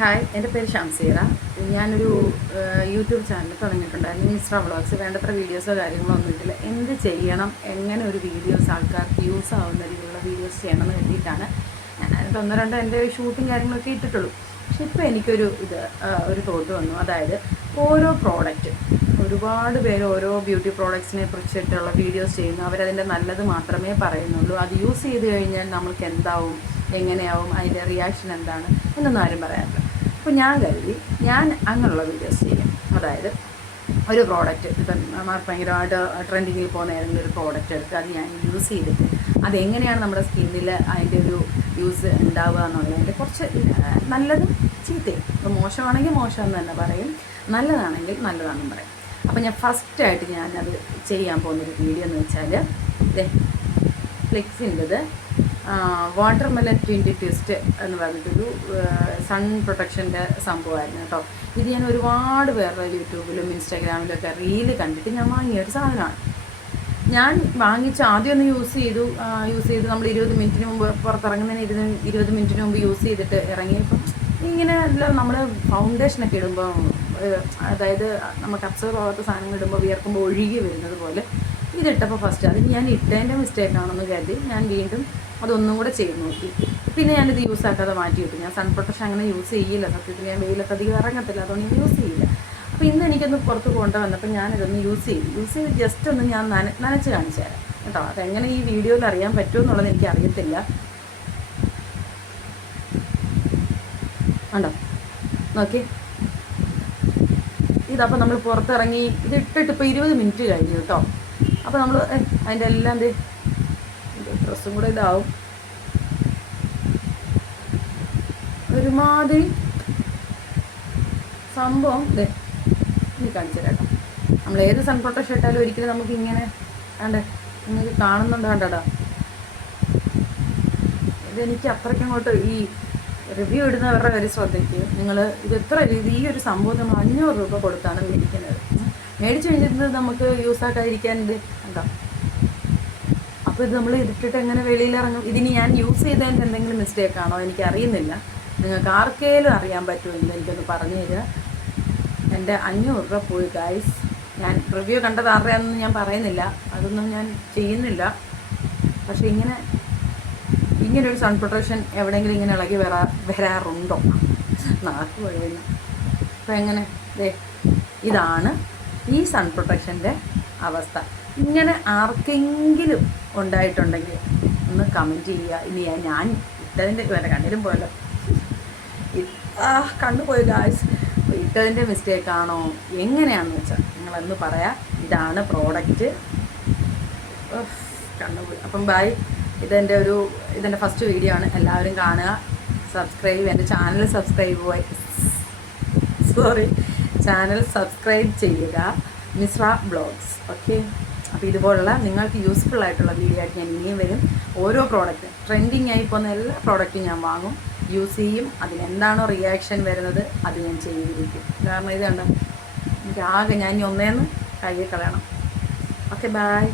Hi, എൻ്റെ പേര് ഷംസീറ. ഞാനൊരു യൂട്യൂബ് ചാനൽ തുടങ്ങിയിട്ടുണ്ടായിരുന്നു, മിസ്ര വ്ളോഗ്സ്. വേണ്ടത്ര വീഡിയോസോ കാര്യങ്ങളോ ഒന്നുമില്ല. എന്ത് ചെയ്യണം, എങ്ങനെ ഒരു വീഡിയോസ് ആൾക്കാർക്ക് യൂസ് ആവുന്ന രീതിയിലുള്ള വീഡിയോസ് ചെയ്യണമെന്ന് കരുതിയിട്ടാണ് ഞാനത് ഒന്നോ രണ്ടോ എൻ്റെ ഷൂട്ടും കാര്യങ്ങളൊക്കെ ഇട്ടിട്ടുള്ളൂ. പക്ഷെ ഇപ്പോൾ എനിക്കൊരു ഒരു തോട്ട് വന്നു. അതായത് ഓരോ പ്രോഡക്റ്റ്, ഒരുപാട് പേര് ഓരോ ബ്യൂട്ടി പ്രോഡക്ട്സിനെ കുറിച്ചിട്ടുള്ള വീഡിയോസ് ചെയ്യുന്നു. അവരതിൻ്റെ നല്ലത് മാത്രമേ പറയുന്നുള്ളൂ. അത് യൂസ് ചെയ്ത് കഴിഞ്ഞാൽ നമ്മൾക്ക് എന്താവും, എങ്ങനെയാവും, അതിൻ്റെ റിയാക്ഷൻ എന്താണ് എന്നൊന്നും ആരും പറയാറില്ല. അപ്പോൾ ഞാൻ കരുതി ഞാൻ അങ്ങനെയുള്ള വീഡിയോസ് ചെയ്യാം. അതായത് ഒരു പ്രോഡക്റ്റ് ഇപ്പം ഭയങ്കരമായിട്ട് ട്രെൻഡിങ്ങിൽ പോകുന്ന ഏതെങ്കിലും ഒരു പ്രോഡക്റ്റ് എടുത്ത് അത് ഞാൻ യൂസ് ചെയ്തിട്ട് അതെങ്ങനെയാണ് നമ്മുടെ സ്കിന്നിൽ അതിൻ്റെ ഒരു യൂസ് ഉണ്ടാവുക എന്നുള്ളതിൻ്റെ കുറച്ച് നല്ലതും ചീത്തയും. ഇപ്പോൾ മോശമാണെങ്കിൽ മോശം എന്ന് തന്നെ പറയും, നല്ലതാണെങ്കിൽ നല്ലതാണെന്ന് പറയും. അപ്പോൾ ഞാൻ ഫസ്റ്റായിട്ട് ഞാനത് ചെയ്യാൻ പോകുന്നൊരു വീഡിയോ എന്ന് വെച്ചാൽ ഫ്ലെക്സിൻ്റെത് വാട്ടർമെലൺ ട്വിൻറ്റി ട്വിസ്റ്റ് എന്ന് പറഞ്ഞിട്ടൊരു സൺ പ്രൊട്ടക്ഷൻ്റെ സംഭവമായിരുന്നു കേട്ടോ. ഇത് ഞാൻ ഒരുപാട് പേരുടെ യൂട്യൂബിലും ഇൻസ്റ്റാഗ്രാമിലൊക്കെ റീല് കണ്ടിട്ട് ഞാൻ വാങ്ങിയൊരു സാധനമാണ്. ഞാൻ വാങ്ങിച്ച് ആദ്യം ഒന്ന് യൂസ് ചെയ്ത് നമ്മൾ 20 മിനിറ്റിന് മുമ്പ് പുറത്തിറങ്ങുന്നതിന് 20 മിനിറ്റിന് മുമ്പ് യൂസ് ചെയ്തിട്ട് ഇറങ്ങിയപ്പം ഇങ്ങനെ എല്ലാം നമ്മൾ ഫൗണ്ടേഷനൊക്കെ ഇടുമ്പോൾ, അതായത് നമുക്ക് അബ്സർവ് ആവാത്ത സാധനങ്ങൾ ഇടുമ്പോൾ വിയർക്കുമ്പോൾ ഒഴുകി വരുന്നത് പോലെ ഇതിട്ടപ്പോൾ ഫസ്റ്റ് അത് ഞാൻ ഇട്ടതിൻ്റെ മിസ്റ്റേക്കാണെന്ന് കരുതി ഞാൻ വീണ്ടും അതൊന്നും കൂടെ ചെയ്ത് നോക്കി. പിന്നെ ഞാനിത് യൂസ് ആക്കാതെ മാറ്റിയിട്ടു. ഞാൻ സൺ പ്രൊട്ടക്ഷൻ അങ്ങനെ യൂസ് ചെയ്യില്ല, സത്യത്തിൽ ഞാൻ വെയിലത്ത് അധികം ഇറങ്ങത്തില്ല, അതുകൊണ്ട് ഞാൻ യൂസ് ചെയ്യില്ല. അപ്പോൾ ഇന്ന് എനിക്കൊന്ന് പുറത്ത് കൊണ്ടുവന്നപ്പോൾ ഞാനിതൊന്ന് യൂസ് ചെയ്ത് ജസ്റ്റ് ഒന്ന് ഞാൻ നനച്ച് കാണിച്ചു തരാം കേട്ടോ. അതെങ്ങനെ ഈ വീഡിയോയിൽ അറിയാൻ പറ്റുമെന്നുള്ളത് എനിക്ക് അറിയത്തില്ല. ഉണ്ടോ നോക്കി, ഇതപ്പോൾ നമ്മൾ പുറത്തിറങ്ങി ഇത് ഇട്ടിട്ട് ഇപ്പോൾ 20 മിനിറ്റ് കഴിഞ്ഞു കേട്ടോ. അപ്പോൾ നമ്മൾ അതിൻ്റെ എല്ലാം ഡ്രസ്സും കൂടെ ഇതാവും, ഒരുമാതിരി സംഭവം. ഇനി കാണിച്ചു തരാം കേട്ടോ. നമ്മൾ ഏത് സൺ പ്രൊട്ടക്ഷൻ ഇട്ടാലും ഒരിക്കലും നമുക്ക് ഇങ്ങനെ വേണ്ടേ, നിങ്ങൾക്ക് കാണുന്നുണ്ട് കണ്ടോ. ഇതെനിക്ക് അത്രയ്ക്കങ്ങോട്ട് ഈ റിവ്യൂ ഇടുന്നവരുടെ ഒരു ശ്രദ്ധയ്ക്ക്, നിങ്ങൾ ഇത് എത്ര ഈ ഒരു സംഭവം നമ്മൾ 500 രൂപ കൊടുത്താണ് മേടിക്കുന്നത്. മേടിച്ചു കഴിഞ്ഞിട്ട് നമുക്ക് യൂസ് ആക്കാതിരിക്കാനുണ്ട് കണ്ടോ. അപ്പോൾ ഇത് നമ്മൾ ഇതിട്ടിട്ട് എങ്ങനെ വെളിയിലിറങ്ങും? ഇതിന് ഞാൻ യൂസ് ചെയ്തതിൻ്റെ എന്തെങ്കിലും മിസ്റ്റേക്കാണോ എനിക്ക് അറിയുന്നില്ല. നിങ്ങൾക്ക് ആർക്കെങ്കിലും അറിയാൻ പറ്റുമെങ്കിൽ എനിക്കൊന്ന് പറഞ്ഞു തരിക. എൻ്റെ 500 രൂപ പോയി ഗൈസ്. ഞാൻ റിവ്യൂ കണ്ടത് ആരുടെയാണെന്ന് ഞാൻ പറയുന്നില്ല, അതൊന്നും ഞാൻ ചെയ്യുന്നില്ല. പക്ഷേ ഇങ്ങനൊരു സൺ പ്രൊട്ടക്ഷൻ എവിടെയെങ്കിലും ഇങ്ങനെ ഇളകി വരാറുണ്ടോ? നാക്ക് വഴിയുന്നു. അപ്പോൾ എങ്ങനെ ഇതാണ് ഈ സൺ പ്രൊട്ടക്ഷൻ്റെ അവസ്ഥ. ഇങ്ങനെ ആർക്കെങ്കിലും ഉണ്ടായിട്ടുണ്ടെങ്കിൽ ഒന്ന് കമൻറ്റ് ചെയ്യുക. ഇനി ഞാൻ ഇട്ടതിൻ്റെ കണ്ണിലും പോയല്ലോ, കണ്ടുപോയി ഗായ്സ്. ഇട്ടതിൻ്റെ മിസ്റ്റേക്കാണോ എങ്ങനെയാണെന്ന് വെച്ചാൽ നിങ്ങളൊന്ന് പറയാം. ഇതാണ് പ്രോഡക്റ്റ്, കണ്ടുപോയി. അപ്പം ബൈ. ഇതെൻ്റെ ഫസ്റ്റ് വീഡിയോ ആണ്. എല്ലാവരും കാണുക, സബ്സ്ക്രൈബ്, എൻ്റെ ചാനൽ സബ്സ്ക്രൈബ് ചെയ്യുക, മിസ്ര വ്ളോഗ്സ്. ഓക്കെ. അപ്പോൾ ഇതുപോലുള്ള നിങ്ങൾക്ക് യൂസ്ഫുൾ ആയിട്ടുള്ള വീഡിയോ ആയിട്ട് ഞാൻ ഇനിയും വരും. ഓരോ പ്രോഡക്റ്റും ട്രെൻഡിങ് ആയി പോകുന്ന എല്ലാ പ്രോഡക്റ്റും ഞാൻ വാങ്ങും, യൂസ് ചെയ്യും. അതിനെന്താണോ റിയാക്ഷൻ വരുന്നത് അത് ഞാൻ ചെയ്തിരിക്കും. കാരണം ഇത് കണ്ടോ, എനിക്ക് ആകെ ഞാൻ ഇനി ഒന്നേന്ന് കയ്യിൽ കളയണം. Okay, by.